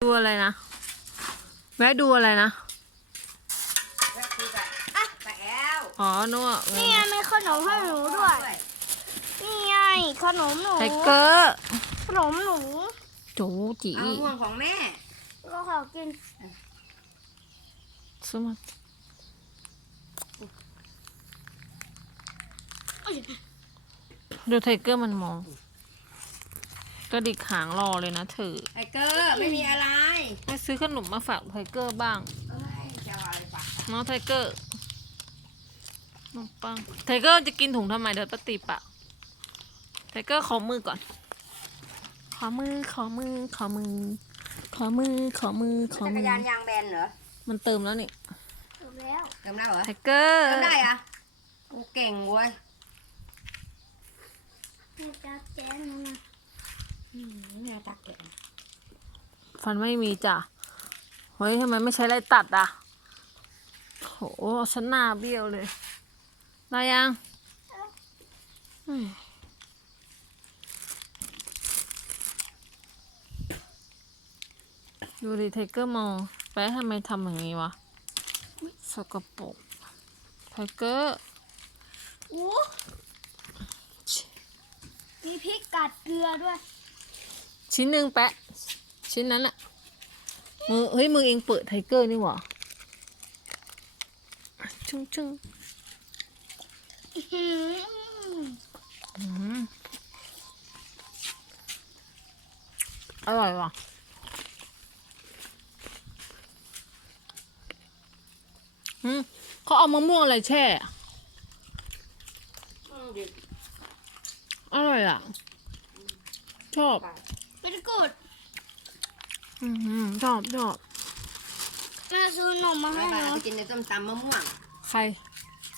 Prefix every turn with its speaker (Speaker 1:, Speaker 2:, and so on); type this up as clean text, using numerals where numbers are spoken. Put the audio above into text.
Speaker 1: อะไรนะแวะดูอะไรนะ
Speaker 2: แวะคุยกับอ่ะกับแอล
Speaker 1: อ๋อนัว
Speaker 3: นี่ไงมีขนมให้หนูด้วย นี่ไงขนมหนู
Speaker 1: ไทเกอร์
Speaker 3: ขนมหนู
Speaker 1: จูจี
Speaker 2: เอาห่วงของแม่
Speaker 3: ก็ขอกิน
Speaker 1: ซื้อมาดูไทเกอร์มันมองกระดิกหางรอเลยนะเธอ
Speaker 2: ไทเกอร์ไม่มีอะไร
Speaker 1: ไม่ซื้อขนมมาฝากไทเกอร์บ้าง
Speaker 2: เอ้ยจะเอาอะไรปะ
Speaker 1: น้องไทเกอร์น้องปังไทเกอร์จะกินถุงทำไมเดี๋ยวตะตีปะไทเกอร์ขอมือก่อน ขอมือขอมือขอมือขอมือขอมือขอ
Speaker 2: จัก
Speaker 1: มื
Speaker 2: ร
Speaker 1: อย
Speaker 2: านยางแบนเหรอ
Speaker 1: มันเติมแล้วนี่
Speaker 3: ถูกแล้ว
Speaker 2: เติมแล้วเหรอ
Speaker 1: ไทเกอร์
Speaker 2: เติมได้อะกูเก่งเว้ย
Speaker 3: นี่จับแจนนะ
Speaker 2: เนี่ยตักเก่ง
Speaker 1: ฟันไม่มีจ้ะเฮ้ยทำไมไม่ใช้อะไรตัดอ่ะโหฉันหน้าเบี้ยวเลยได้ยังอืมดูดิไทเกอร์มองแป๊ะทำไมทำอย่างนี้วะสกปรกไทเกอร์
Speaker 3: อู้มีพริกกัดเกลือด้วย
Speaker 1: ชิ้นหนึ่งแปะ ชิ้นนั้นอะเฮ้ยมือเองเปิดไทเกอร์นี่หว่าชึ้งชึ้ง
Speaker 3: อื้อหือ
Speaker 1: อืมอร่อยว่ะเขาเอามะม่วงอะไรแช่อะอร่อยอ่ะ ชอบ
Speaker 3: เป็นกูด
Speaker 1: ชอบ
Speaker 3: แม่ซื้อขนมมาให้
Speaker 2: ไป
Speaker 3: หนู
Speaker 2: ไปกินในต้มตำมะม่วง
Speaker 1: ใคร